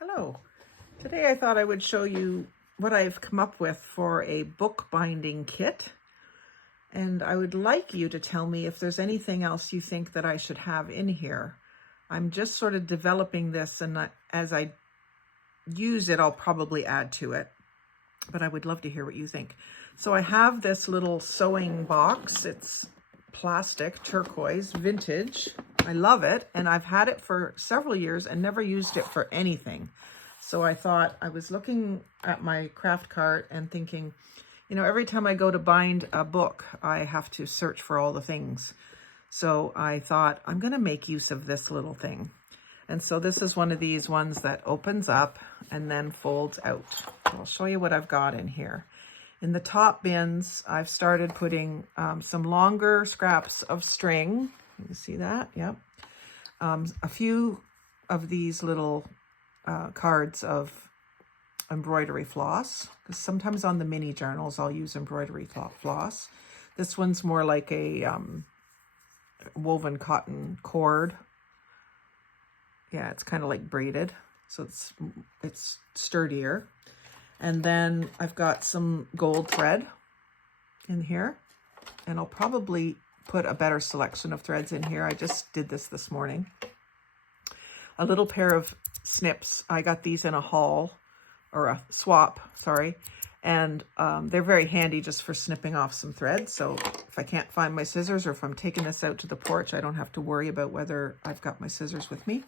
Hello. Today I thought I would show you what I've come up with for a bookbinding kit. And I would like you to tell me if there's anything else you think that I should have in here. I'm just sort of developing this, and as I use it, I'll probably add to it. But I would love to hear what you think. So I have this little sewing box. It's plastic, turquoise, vintage. I love it, and I've had it for several years and never used it for anything. So I thought, I was looking at my craft cart and thinking, you know, every time I go to bind a book, I have to search for all the things. So I thought, I'm going to make use of this little thing. And so this is one of these ones that opens up and then folds out. I'll show you what I've got in here. In the top bins, I've started putting some longer scraps of string. You can see that, yep. A few of these little cards of embroidery floss, because sometimes on the mini journals I'll use embroidery floss. This one's more like a woven cotton cord. Yeah, it's kind of like braided, so it's sturdier. And then I've got some gold thread in here, and I'll probably put a better selection of threads in here. I just did this morning. A little pair of snips. I got these in a haul, or a swap, sorry. And they're very handy just for snipping off some thread. So if I can't find my scissors, or if I'm taking this out to the porch, I don't have to worry about whether I've got my scissors with me.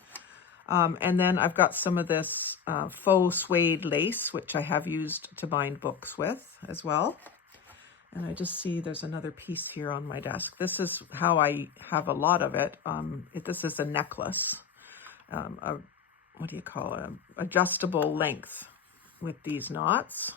And then I've got some of this faux suede lace, which I have used to bind books with as well. And I just see there's another piece here on my desk. This is how I have a lot of it. This is a necklace, what do you call it? Adjustable length with these knots.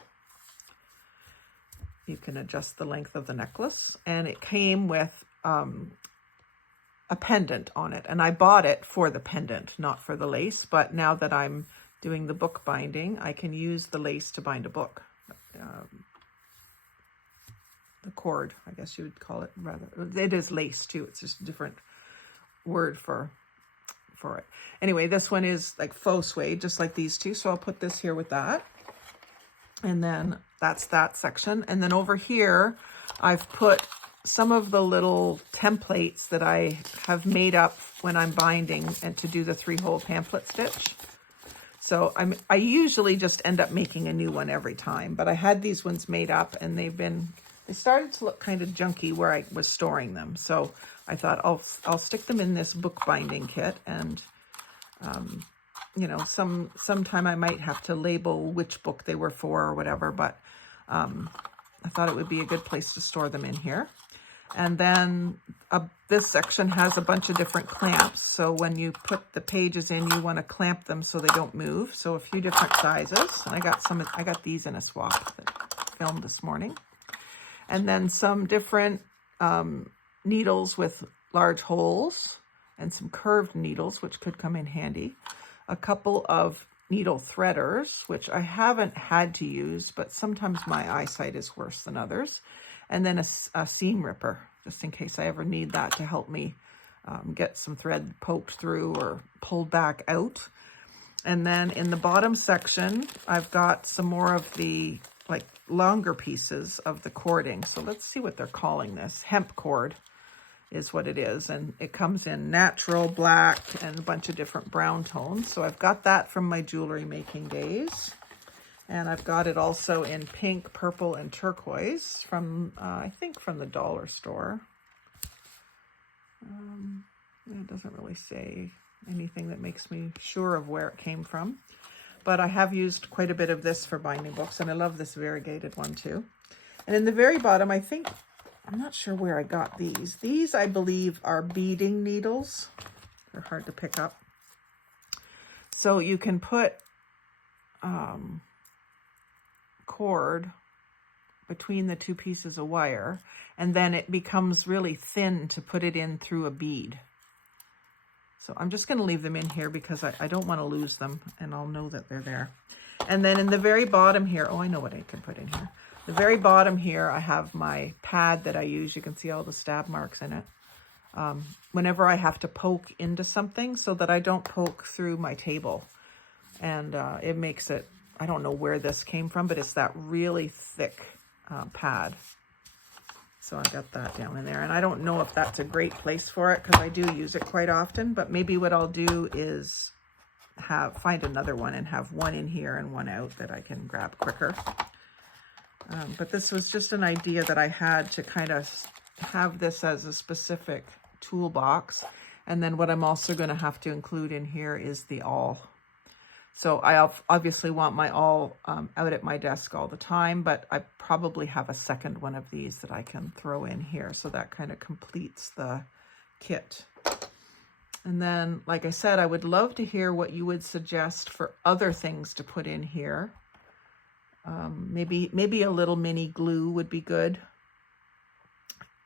You can adjust the length of the necklace. And it came with a pendant on it, and I bought it for the pendant, not for the lace. But now that I'm doing the book binding, I can use the lace to bind a book. The cord, I guess you would call it, rather. It is lace too. It's just a different word for it. Anyway, this one is like faux suede, just like these two. So I'll put this here with that. And then that's that section. And then over here, I've put some of the little templates that I have made up when I'm binding and to do the 3-hole pamphlet stitch. So I usually just end up making a new one every time, but I had these ones made up, and they started to look kind of junky where I was storing them. So I thought I'll stick them in this bookbinding kit, and you know, sometime I might have to label which book they were for or whatever, but I thought it would be a good place to store them in here. And then this section has a bunch of different clamps. So when you put the pages in, you want to clamp them so they don't move. So a few different sizes. And I got these in a swap that I filmed this morning. And then some different needles with large holes, and some curved needles, which could come in handy. A couple of needle threaders, which I haven't had to use, but sometimes my eyesight is worse than others. And then a seam ripper, just in case I ever need that to help me get some thread poked through or pulled back out. And then in the bottom section, I've got some more of the like longer pieces of the cording. So let's see what they're calling this. Hemp cord is what it is. And it comes in natural, black, and a bunch of different brown tones. So I've got that from my jewelry making days. And I've got it also in pink, purple, and turquoise from, I think from the dollar store. It doesn't really say anything that makes me sure of where it came from. But I have used quite a bit of this for binding books, and I love this variegated one too. And in the very bottom, I'm not sure where I got these. These, I believe, are beading needles. They're hard to pick up. So you can put cord between the two pieces of wire, and then it becomes really thin to put it in through a bead. So I'm just going to leave them in here because I don't want to lose them, and I'll know that they're there. And then in the very bottom here, I know what I can put in here. The very bottom here, I have my pad that I use. You can see all the stab marks in it. Whenever I have to poke into something, so that I don't poke through my table. And it makes it, I don't know where this came from, but it's that really thick pad. So I got that down in there, and I don't know if that's a great place for it because I do use it quite often, but maybe what I'll do is find another one and have one in here and one out that I can grab quicker. But this was just an idea that I had to kind of have this as a specific toolbox. And then what I'm also going to have to include in here is the awl. So I obviously want my awl out at my desk all the time, but I probably have a second one of these that I can throw in here. So that kind of completes the kit. And then, like I said, I would love to hear what you would suggest for other things to put in here. Maybe a little mini glue would be good.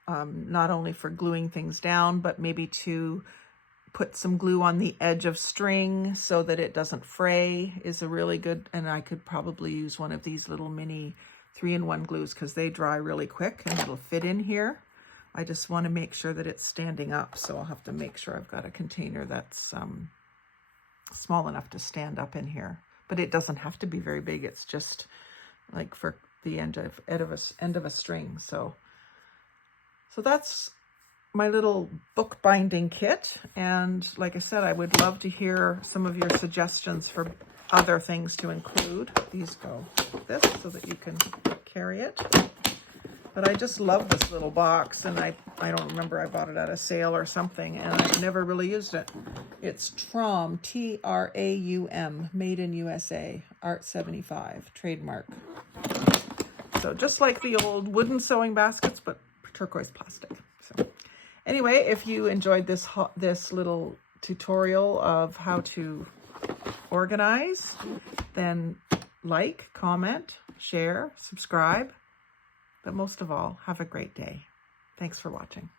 Not only for gluing things down, but maybe to put some glue on the edge of string so that it doesn't fray is a really good, and I could probably use one of these little mini 3-in-1 glues because they dry really quick and it'll fit in here. I just want to make sure that it's standing up, so I'll have to make sure I've got a container that's small enough to stand up in here. But it doesn't have to be very big. It's just like for the end of a string. So that's my little bookbinding kit. And like I said, I would love to hear some of your suggestions for other things to include. These go like this so that you can carry it. But I just love this little box, and I don't remember, I bought it at a sale or something, and I've never really used it. It's Traum, T-R-A-U-M, made in USA, Art 75, trademark. So just like the old wooden sewing baskets, but turquoise plastic. So anyway, if you enjoyed this little tutorial of how to organize, then like, comment, share, subscribe. But most of all, have a great day. Thanks for watching.